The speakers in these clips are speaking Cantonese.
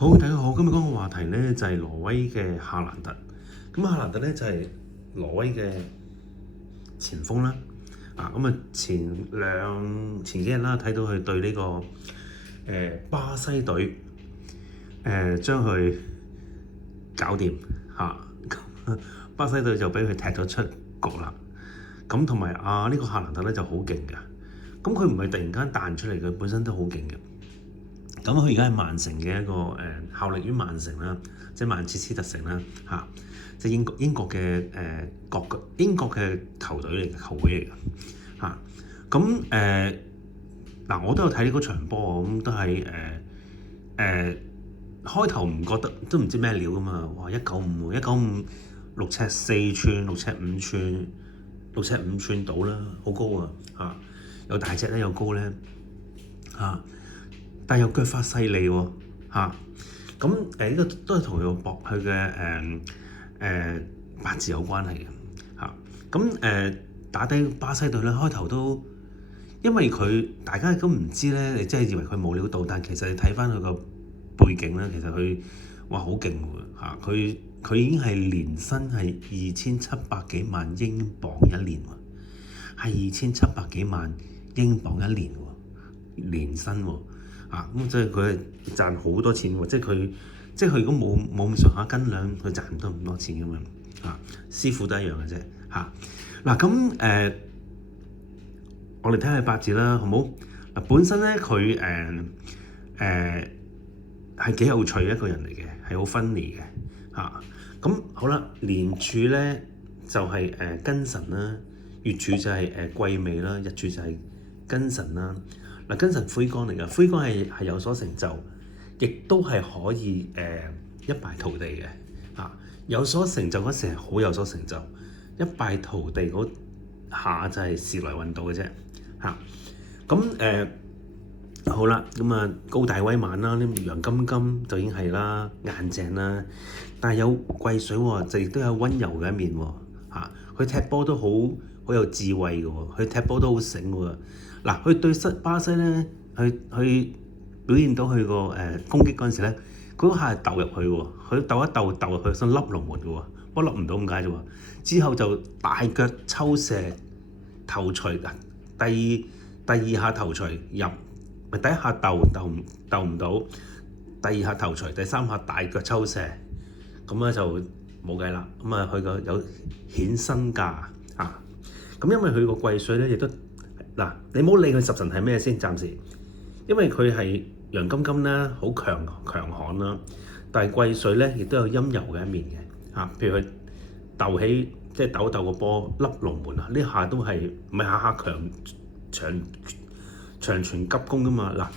好，大家好，今日講個話題咧就係挪威嘅夏蘭特。咁夏蘭特咧就係挪威嘅前鋒啦。咁啊前幾日啦，睇到佢對呢個巴西隊將佢搞掂嚇。巴西隊就俾佢踢咗出局啦。咁同埋呢個夏蘭特咧就好勁嘅。咁佢唔係突然間彈出嚟嘅，本身都好勁嘅。咁佢而家係曼城嘅一個效力於曼城啦，即係曼徹斯特城啦即係英國嘅英國嘅球隊嚟嘅球會嚟嘅嚇。咁我都有睇呢嗰場波，咁都係開頭唔覺得，都唔知咩料噶嘛。哇！195 6尺4寸6尺5寸到啦，好高啊有大隻咧，有高咧但係又腳法犀利喎咁呢個都係同佢嘅八字有關係嘅咁打低巴西隊咧，開頭都因為大家都唔知咧，你真係以為佢冇料到，但其實你睇翻佢個背景咧，其實佢哇好勁喎佢已經係年薪係2700幾萬英鎊一年喎，係2700幾萬英鎊一年喎，年薪喎。咁即係佢係賺好多錢喎，即係佢如果冇咁上下斤兩，佢賺唔到咁多錢㗎嘛師傅都一樣嘅啫咁我哋睇下八字啦，好冇本身咧佢係幾有趣一個人嚟嘅，係好分離嘅咁好啦，年柱咧就係庚辰啦，月柱就係癸未啦，日柱就係庚辰啦。庚辰灰缸嚟㗎，灰缸係有所成就，亦都係可以一敗塗地嘅有所成就嗰時係好有所成就，一敗塗地嗰下就係時來運到嘅啫咁好啦，咁高大威猛啦，啲洋金金就已經係啦，硬淨啦，但係有癸水喎，就亦都有溫柔嘅一面喎佢踢波都好有智慧嘅喎，佢踢波都好醒喎。佢對巴西咧，佢表現到佢個攻擊嗰陣時咧，佢嗰下係鬥入去喎，佢鬥一鬥入去想笠龍門嘅喎，不過笠唔到咁解啫喎。之後就大腳抽射頭槌，第二下頭槌入，第一下鬥唔到，第二下頭槌，第三下大腳抽射，咁咧就冇計啦。佢個有顯身價咁因為佢個癸水咧亦都。你唔好理佢十神係咩先，暫時，因為佢係洋金金啦，好強悍啦，但係癸水咧亦都有陰柔嘅一面嘅譬如佢鬥起，即係鬥個波笠龍門呢下都係唔係下長傳急攻噶嘛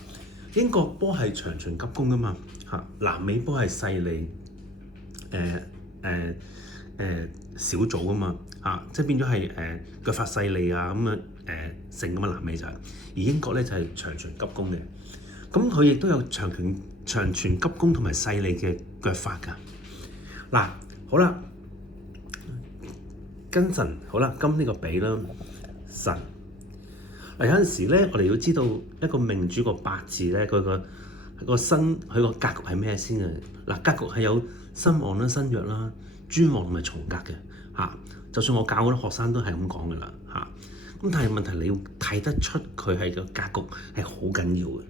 英國波係長傳急攻噶嘛南美波係細膩小組噶嘛即係變咗係腳法細膩成咁南美就係，而英國咧就係長傳急攻嘅，咁佢亦都有長傳急攻同埋細膩嘅腳法㗎好啦，庚辰好啦，金呢個比啦，辰有陣時咧，我哋要知道一個命主個八字咧，佢個身佢個格局係咩先嘅格局係有身旺啦、身弱啦、專旺同埋重格嘅就算我教嗰啲學生都係咁講㗎啦咁但係問題你要睇得出佢係個格局係好緊要嘅。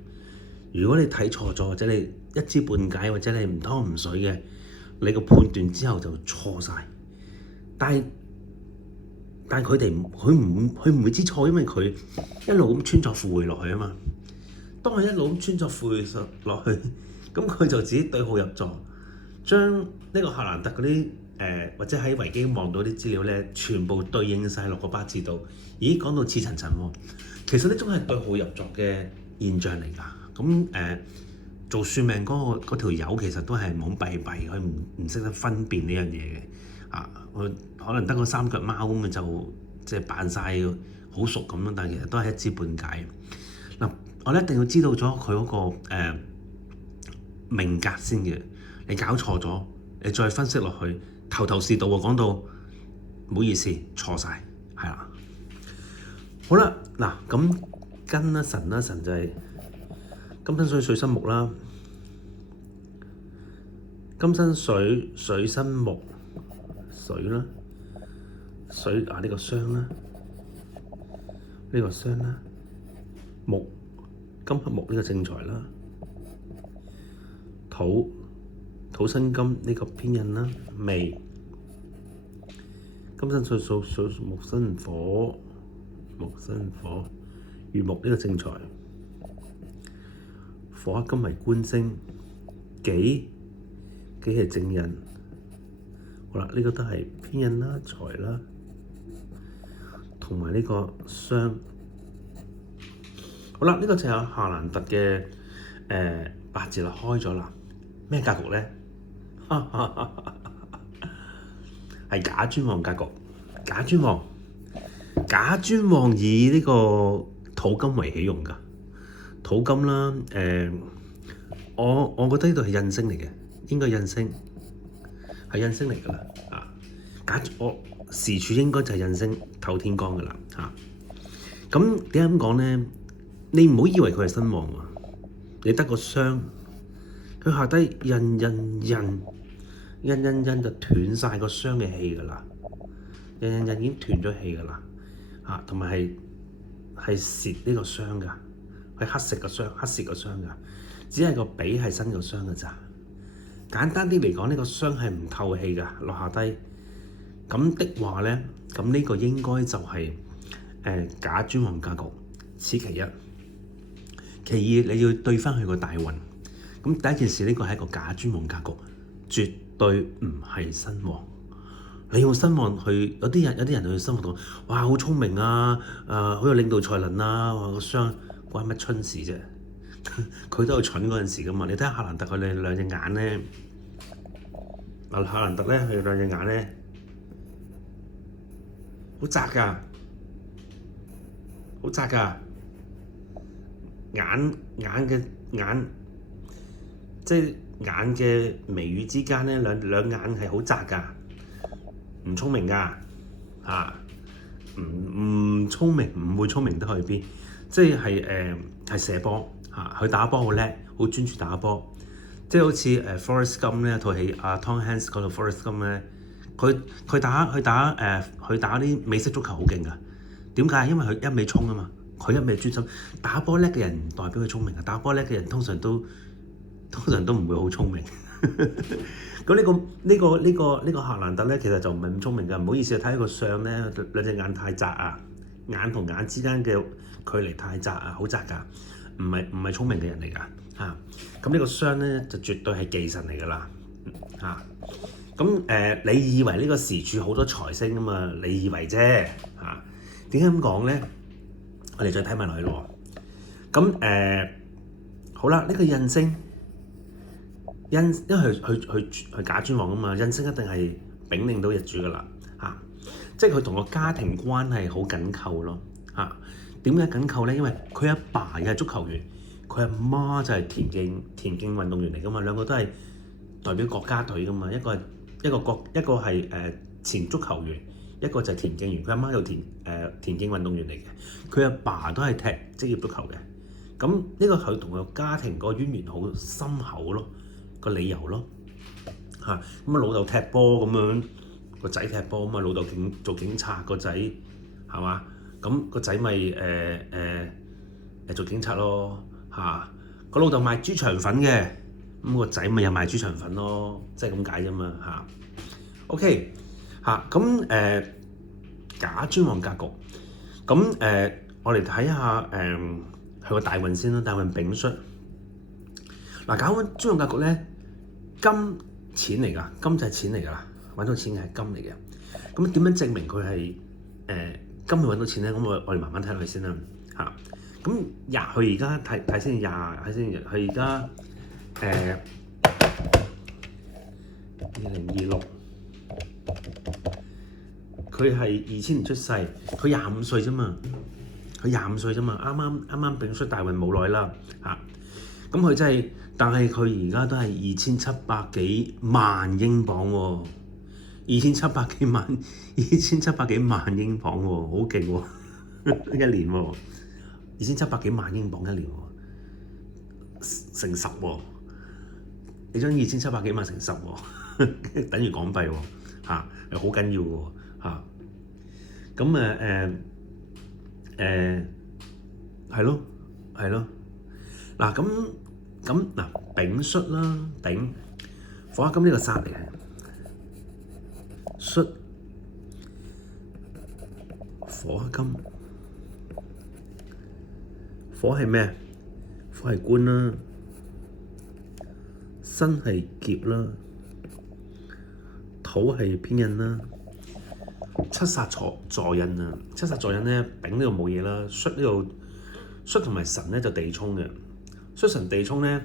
如果你睇錯咗，或者你一知半解，或者你唔湯唔水嘅，你個判斷之後就錯晒。但係佢唔會知錯，因為佢一路咁穿鑿附會落去啊嘛。當佢一路咁穿鑿附會落去，咁佢就自己對號入座，將呢個夏蘭特嗰啲或者喺維基望到啲資料咧，全部對應晒落個八字度。咦，講到似層層喎，其實呢種係對號入座嘅現象嚟㗎。咁做算命嗰條友其實都係懵閉閉，佢唔識得分辨呢樣嘢嘅佢可能得個三腳貓咁就即係扮晒好熟咁咯，但係其實都係一知半解我一定要知道咗佢嗰個命格先嘅。你搞錯咗，你再分析落去頭是道喎，講到唔好意思錯晒係啦。好啦，咁庚啦、辰啦，辰就係金生水、水生木啦。金生水，水生木，水啦，水啊呢個雙啦，呢個雙啦，木金克木呢個正財啦，土土生金呢個偏印啦，未金生水水木生火，木生火，乙木呢個正財，火克金為官星，己係正印。好啦，呢個都係偏印啦、財啦，同埋呢個雙。好啦，呢個就有夏蘭特嘅八字啦，開咗啦。咩格局咧？係假專旺格局。假專旺以呢個土金為喜用㗎。土金啦，我覺得呢度係印星嚟嘅，應該印星。係印星嚟㗎啦，我時柱應該就係印星透天光㗎啦，咁點解咁講咧？你唔好以為佢係身旺喎，你得個雙，佢下低印就斷晒個雙嘅氣㗎啦，印已經斷咗氣㗎啦，同埋係蝕呢個雙㗎，係黑蝕個雙㗎，只係個比係新個雙㗎咋。簡單啲嚟講，呢個雙係唔透氣㗎，落下低。咁的話咧，咁呢個應該就係假專旺格局，此其一。其二，你要對翻佢個大運。咁第一件事，呢個係一個假專旺格局，絕對唔係身旺。你用身旺去，有啲人去身旺度，哇，好聰明啊，好有領導才能啊，個雙關乜春事啫？佢都有蠢嗰陣時噶嘛。你睇下夏蘭特佢哋兩隻眼咧，夏蘭特咧佢兩隻眼咧好窄噶，眼即係眼嘅眉宇之間咧，兩眼係好窄噶，唔聰明噶唔聰明，唔會聰明得去邊，即係射波。佢打波好叻，好專注打波，即係好似Forrest Gump 呢套戲Tom Hanks 嗰套 Forrest Gump 咧，佢打啲美式足球好勁噶。點解？因為佢一味衝啊嘛，佢一味專心。打波叻嘅人唔代表佢聰明啊，打波叻嘅人通常都唔會好聰明。咁呢個夏蘭特咧，其實就唔係咁聰明噶。唔好意思，睇個相咧，兩隻眼太窄啊，眼同眼之間嘅距離太窄啊，好窄噶。唔係聰明嘅人嚟㗎咁呢個雙咧就絕對係忌神嚟㗎啦你以為呢個時柱好多財星啊嘛？你以為啫點解咁講咧？我哋再睇埋落去咯。咁好啦，呢個印星因為佢假專旺啊嘛，印星一定係丙令到日主㗎啦即係佢同個家庭關係好緊扣咯點解緊扣咧？因為佢阿爸又係足球員，佢阿媽就係田徑運動員嚟噶嘛，兩個都係代表國家隊噶嘛。一個係前足球員，一個就係田徑員。佢阿媽又田徑運動員嚟嘅，佢阿爸都係踢職業足球嘅。咁呢個佢同個家庭個淵源好深厚咯，個理由咯咁老豆踢波咁樣，個仔踢波咁老豆做警察，個仔係嘛？咁個仔咪做警察咯個老豆賣豬腸粉嘅，咁個仔咪又賣豬腸粉咯，即係咁解啫嘛OK 咁假專旺格局，咁我哋睇下佢個大運先啦，大運丙戌。假專旺格局咧，金錢嚟㗎，金就係錢嚟㗎啦，揾到錢係金嚟嘅。咁點樣證明佢係金去揾到錢咧？咁我哋慢慢睇落去先啦咁佢而家睇先佢而家2026，佢係2000年出世，佢25歲啫嘛，啱啱丙戌大運冇耐啦咁佢真係，但係佢而家都係2700幾萬英鎊喎，2700幾萬英鎊喎，好勁喎，一年喎，2700幾萬英鎊一年喎，成10喎，你將2700幾萬乘10喎，等於港幣喎，係好緊要嘅喎，咁係咯，嗱咁丙戌啦，丙火克金呢個煞嚟嘅，戌火克金，火係咩？火係官啦，辛係劫啦，土係偏印啦，七煞坐印啊！七煞坐印咧，丙呢度冇嘢啦，戌呢度戌同埋辰咧就地沖嘅，戌辰地沖咧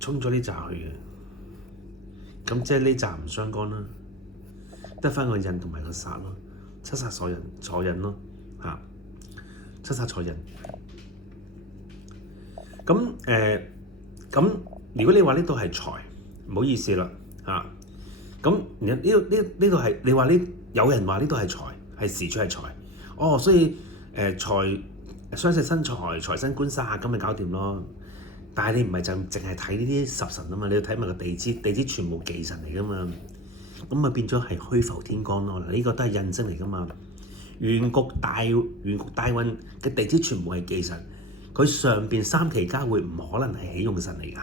沖咗呢紮去嘅，咁即係呢紮唔相干啦，得翻個印同埋個煞咯，七煞坐印咯，七煞坐印。咁如果你話呢度係財，唔好意思啦，咁呢度係你話有人話呢度係財，係時柱係財，所以財雙食生財，財生官煞，咁咪搞掂咯。但係你唔係就淨係睇呢啲十神啊嘛，你要睇埋個地支，地支全部忌神嚟噶嘛，咁咪變咗係虛浮天干咯。呢個都係印星嚟噶嘛，原局大運嘅地支全部係忌神，佢上邊三期交匯唔可能係喜用神嚟㗎，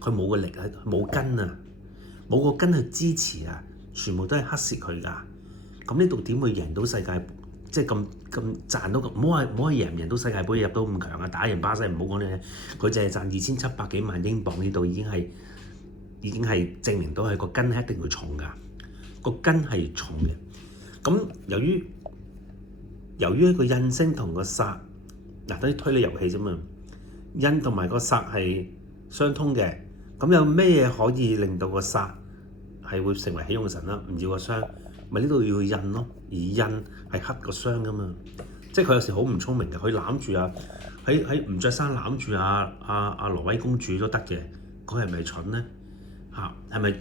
佢冇個力啊，冇根啊，冇個根去支持啊，全部都係克蝕佢㗎。咁呢度點會贏到世界？即係咁賺到咁，唔好話贏唔贏到世界盃入到咁強啊！打贏巴西唔好講呢，佢淨係賺2700幾萬英鎊，呢度已經係證明到係個根係一定會重㗎，個根係重嘅。咁由於一個印星同個煞，等於推理遊戲啫嘛，印同埋個煞係相通嘅。咁有咩嘢可以令到個煞係會成為喜用神啦？唔要個雙，咪呢度要印咯，而印係克個雙噶嘛，即係佢有時好唔聰明嘅，佢攬住喺唔着衫攬住阿挪威公主都得嘅，佢係咪蠢咧？係咪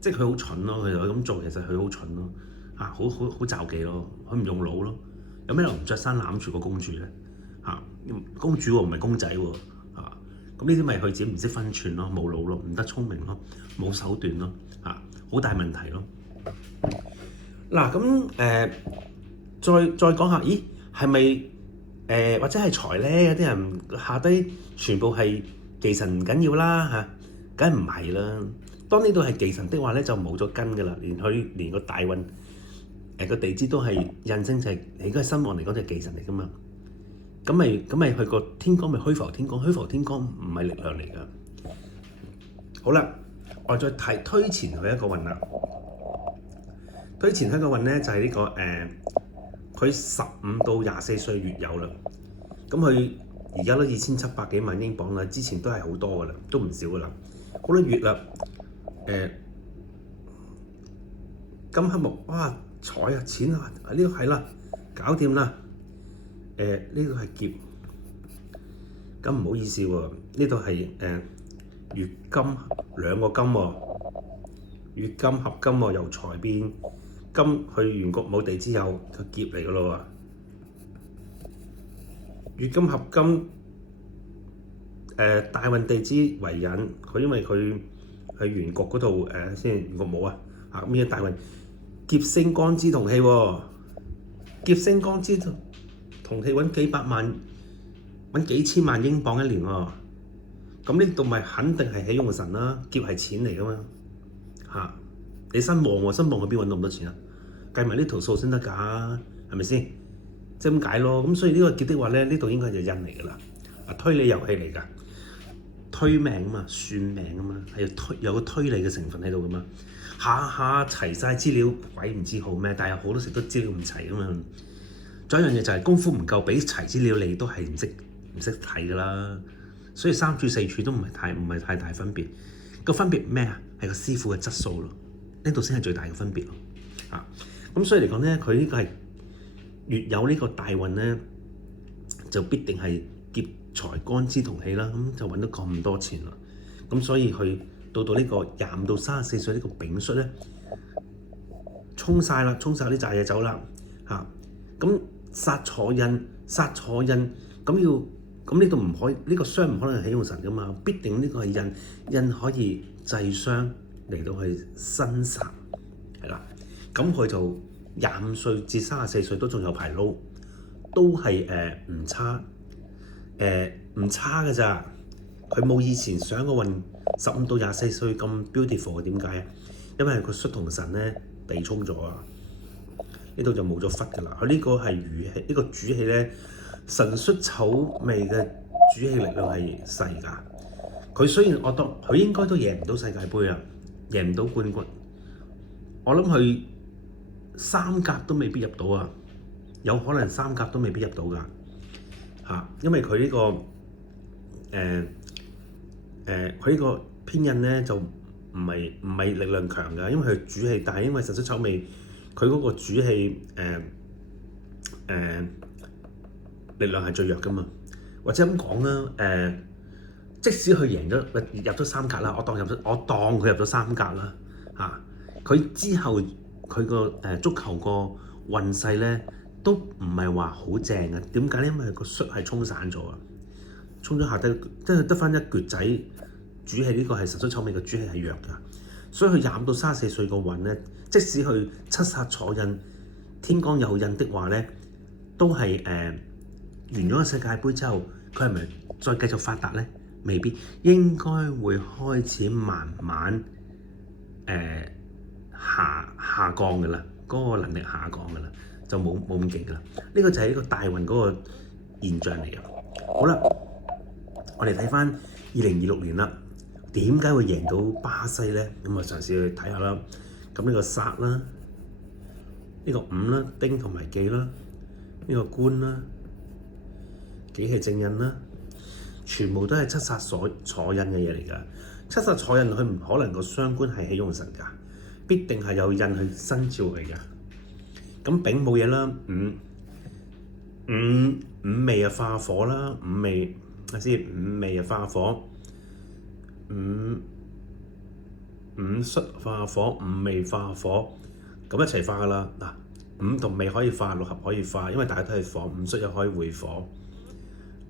即係佢好蠢咯？佢咁做其實佢好蠢咯，好詐忌咯，佢唔用腦咯。有咩理由唔着衫攬住個公主咧？公主喎唔係公仔喎，咁呢啲咪佢自己唔識分寸咯，冇腦咯，唔得聰明咯，冇手段咯，好大問題咯。嗱咁再講下，咦係咪或者係財咧？有啲人下低全部係忌神唔緊要啦，梗係唔係啦？當呢度係忌神的話咧，就冇咗根噶啦，連個大運個地支都係印星，就係你而家新旺嚟講就係忌神嚟噶嘛。咁咪佢個天干咪虛浮天干，虛浮天干唔係力量嚟噶。好啦，我再推前佢一個運啦。推前佢一個運咧就係呢個佢15到24歲月有啦。咁佢而家都2700幾萬英鎊啦，之前都係好多噶啦，都唔少噶啦，好多月啦。金克木，哇財啊錢啊，呢個係啦，搞掂啦。呢個係劫，咁唔好意思喎，呢度係月金兩個金喎，月金合金喎，由財變金去原局冇地之後，就劫嚟噶咯喎。月金合金，大運地支為引，佢因為佢喺原局嗰度先原局冇啊，咩大運劫星干支同氣喎，劫星干支同氣揾幾百萬，揾幾千萬英鎊一年喎，咁呢度咪肯定係喜用神啦，劫係錢嚟噶嘛，你身旺喎，身旺去邊揾到咁多錢啊？計埋呢條數先得㗎，係咪先？即係咁解咯。咁所以呢個劫的話咧，呢度應該就印嚟㗎啦，推理遊戲嚟㗎，推命啊嘛，算命啊嘛，係有個推理嘅成分喺度㗎嘛，下齊晒資料，鬼唔知好咩？但係好多時都資料唔齊㗎嘛。仲有一樣嘢就係功夫唔夠，俾齊資料你都係唔識睇㗎啦。所以三柱四柱都唔係太大分別。個分別咩啊？係個師傅嘅質素咯。呢度先係最大嘅分別咯。咁所以嚟講咧，佢呢個係越有呢個大運咧，就必定係劫財干支同氣啦。咁就揾到咁多錢啦。咁所以佢到呢個25到34歲呢個丙戌咧，衝晒呢扎嘢走啦。咁殺坐印，咁咁呢度唔可以，呢個傷唔可能係喜用神噶嘛，必定呢個係印可以制傷嚟到去生殺，係啦。咁佢就25歲至34歲都仲有排撈，都係唔差，唔差㗎咋。佢冇以前上個運15到24歲咁 beautiful 嘅，點解啊？因為佢戌同神咧地沖咗啊，呢度就冇咗忽㗎啦。佢呢個係餘氣，呢個主氣咧，神戌丑未嘅主氣力量係細㗎。佢雖然我當佢應該都贏唔到世界盃啊，贏唔到冠軍，我諗佢三甲都未必入到啊，有可能三甲都未必入到㗎嚇，因為佢呢個佢呢個偏印咧就唔係力量強㗎，因為佢主氣，但係因為神戌丑未，佢嗰個主氣力量係最弱㗎嘛，或者咁講啦，即使佢贏咗入咗三甲啦，我當佢入咗三甲啦嚇，佢之後佢個足球個運勢咧都唔係話好正嘅，點解咧？因為個戌係沖散咗啊，沖咗下低，即係得返一橛仔主氣，呢個係神戌丑未嘅主氣係弱㗎，所以佢25到34歲個運咧，即使佢七煞坐印、天干有印的話咧，都係完咗個世界盃之後，佢係咪再繼續發達咧？未必，應該會開始慢慢下降㗎啦，嗰個能力下降㗎啦，就冇咁勁㗎啦。呢個就係呢個大運嗰個現象嚟嘅。好啦，我哋睇翻2026年啦，點解會贏到巴西咧？咁啊，嘗試去睇下啦。咁呢個煞啦，呢個午啦，丁同埋忌啦，呢個官啦，己係正印啦，全部都係七煞坐印嘅嘢嚟㗎。七煞坐印佢唔可能個雙官係喜用神㗎，必定係有印去生肖嚟㗎。咁丙冇嘢啦，午未啊化火啦，午未啊化火，午戌化火，午未化火，咁一齊化㗎啦。嗱，午同未可以化，六合可以化，因為大家都係火，午戌又可以會火。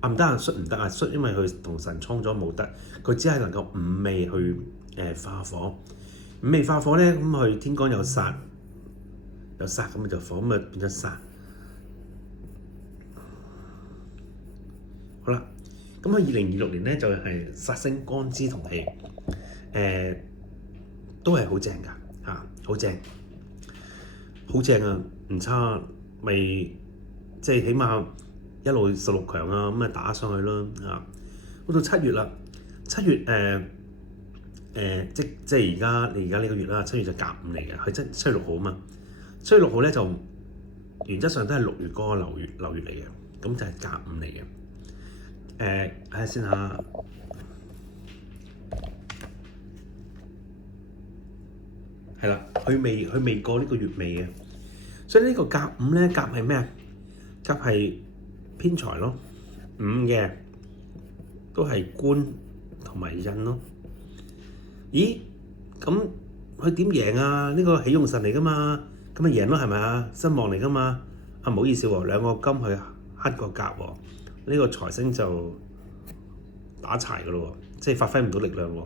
唔得啊，戌唔得啊，戌因為佢同神沖咗冇得，佢只係能夠午未去化火。午未化火咧，咁佢天干有煞，咁就火，咁啊變咗煞。好啦，咁喺2026年咧就係煞星干支同氣，都係好正㗎嚇，好正啊，唔差，咪即係起碼一路16強啊，咁啊打上去咯嚇。到7月啦，7月即係而家呢個月啦，7月就甲午嚟嘅，佢7月6號啊嘛。7月6號咧就原則上都係6月嗰個流月嚟嘅，咁就係甲午嚟嘅。睇下先嚇，係啦，佢未過呢個月尾嘅，所以呢個甲午咧，甲係咩啊？甲係偏財咯，午嘅都係官同埋印咯。咦？咁佢點贏啊？呢個喜用神嚟噶嘛，咁咪贏咯，係咪啊？身旺嚟噶嘛。啊，唔好意思喎，兩個金去克個甲喎，呢個財星就打柴噶咯喎，即係發揮唔到力量喎。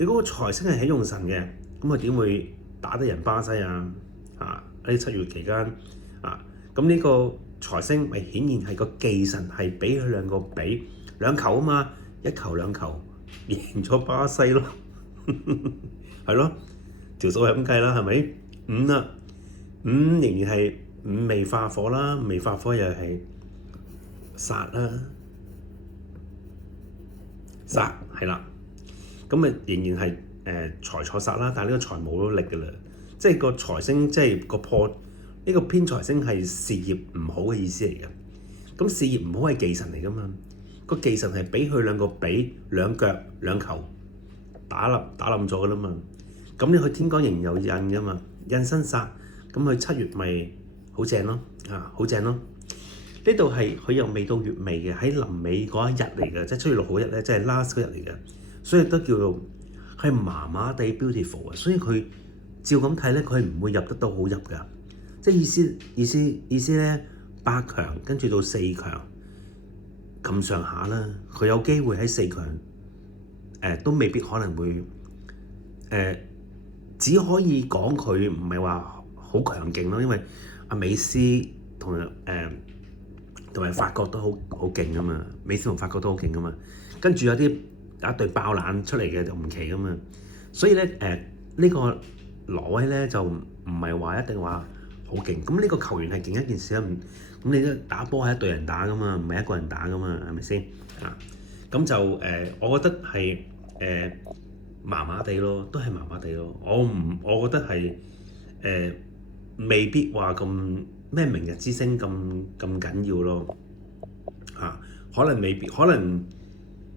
你嗰個財星係喜用神嘅，咁佢點會打得人巴西啊？啊！喺7月期間啊，咁呢個財星咪顯然係個忌神係俾佢兩球啊嘛，一球兩球贏咗巴西咯，係咯，條數係咁計啦，係咪？午啦，午仍然係午未化火啦，未化火又係煞啦，煞係啦，咁咪仍然係財坐煞啦，但係呢個財冇咗力㗎啦，即係個財星即係個破呢個偏財星係事業唔好嘅意思嚟嘅。咁事業唔好係忌神嚟㗎嘛，個忌神係俾佢兩腳兩球打冧咗㗎啦嘛。咁你去天干仍然有印㗎嘛，印生煞，咁佢7月咪好正咯，好正咯。呢度係佢又未到月尾嘅，喺臨尾嗰一日嚟嘅，即係7月6號日咧，即係 last 嗰日嚟嘅，所以都叫做係麻麻地 beautiful 啊。所以佢照咁睇咧，佢唔會入得到好入㗎，即係意思咧，8強跟住到4強，咁上下啦，佢有機會喺四強都未必可能會只可以講佢唔係話好強勁咯，因為阿美斯同埋法國都好勁噶嘛，美斯同法國都好勁噶嘛，跟住有一隊爆冷出嚟嘅就唔奇噶嘛，所以咧呢個挪威咧就唔係話一定話好勁，咁呢個球員係勁一件事啦，咁你都打波係一隊人打噶嘛，唔係一個人打噶嘛，係咪先啊？咁就我覺得係麻麻地咯，都係麻麻地咯。我覺得係未必話咁咩明日之星咁緊要咯嚇，可能未必，可能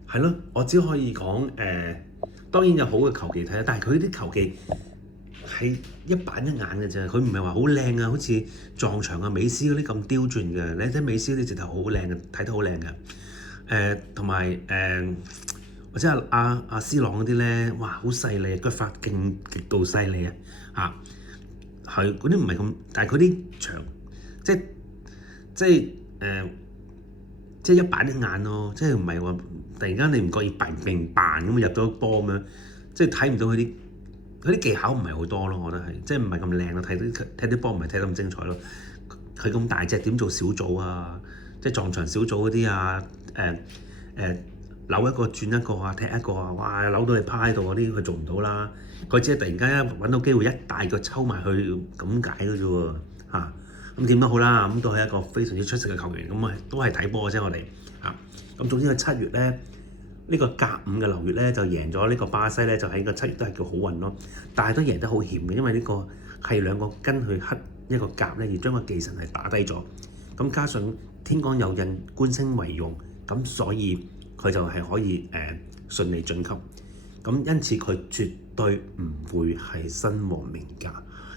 係咯。我只可以講當然有好嘅球技睇，但係佢啲球技係一板一眼嘅啫，佢唔係話好靚啊，好似撞牆啊、美斯嗰啲咁刁鑽嘅。你睇美斯嗰啲直頭好靚嘅，睇得好靚嘅。同埋或者阿 C 朗嗰啲咧，哇好細膩，腳法勁極度犀利啊嚇，係嗰啲唔係咁，但係佢啲長即係一板一眼咯，即係唔係話突然間你唔覺意扮咁入咗波咁樣，即係睇唔到佢啲技巧唔係好多咯，我覺得係即係唔係咁靚咯，睇啲波唔係睇得咁精彩咯。佢咁大隻點做小組啊？即係撞牆小組嗰啲啊，扭一個轉一個啊，踢一個啊，哇扭到你趴喺度嗰啲佢做唔到啦。佢只係突然間揾到機會一大腳抽埋去咁解嘅啫喎嚇。咁點都好啦，咁都係一個非常之出色嘅球員，咁啊都係睇波嘅啫我哋嚇。咁總之喺7月咧，呢個甲午嘅流月咧就贏咗呢個巴西咧，就喺個7月都係叫好運咯。但係都贏得好險嘅，因為呢個係兩個跟去克一個甲咧，而將個忌神係打低咗。咁加上天干有印，官星為用，咁所以佢就係可以順利晉級。咁因此佢絕對唔會係新王名家。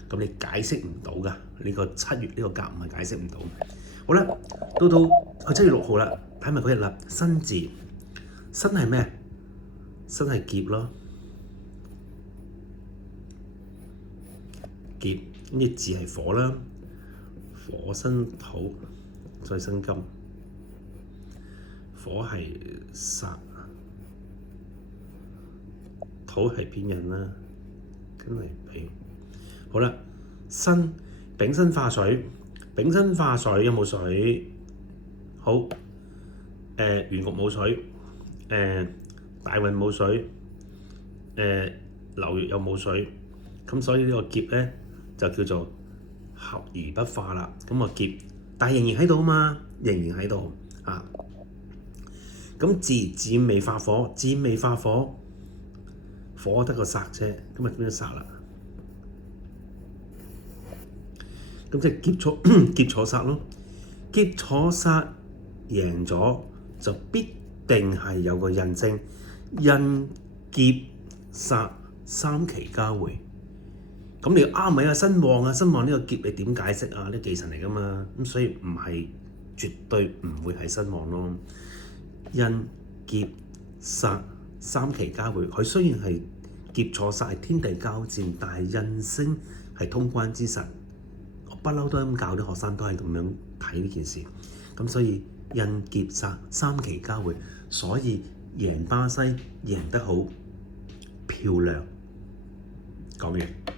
咁你解釋唔到㗎，呢個7月呢個甲午係解釋唔到。好啦，到7月6號啦，睇埋嗰日啦，辛字，辛係咩？辛係劫咯，劫，呢字係火啦，火生土，再生金，火係殺，土係偏印啦，跟嚟比。好啦，辛，丙辛化水，丙辛化水有冇水？好，原局冇水，大運冇水，流月又冇水，咁所以呢個劫咧就叫做合而不化啦。咁個劫，但係仍然喺度啊嘛，仍然喺度啊。咁自未化火，自未化火，火得個殺啫，咁咪變咗殺啦。咁即係劫錯殺咯，劫錯殺贏咗就必定係有個印星，印劫殺三奇交匯。咁你啱咪啊？新旺啊，新旺呢個劫你點解釋啊？呢忌神嚟噶嘛，咁所以唔係絕對唔會係新旺咯。印劫殺三奇交匯，佢雖然係劫錯殺係天地交戰，但係印星係通關之神。我不嬲都咁教啲學生，都係咁樣睇呢件事。咁所以印劫殺三奇交匯，所以贏巴西贏得好漂亮。講完。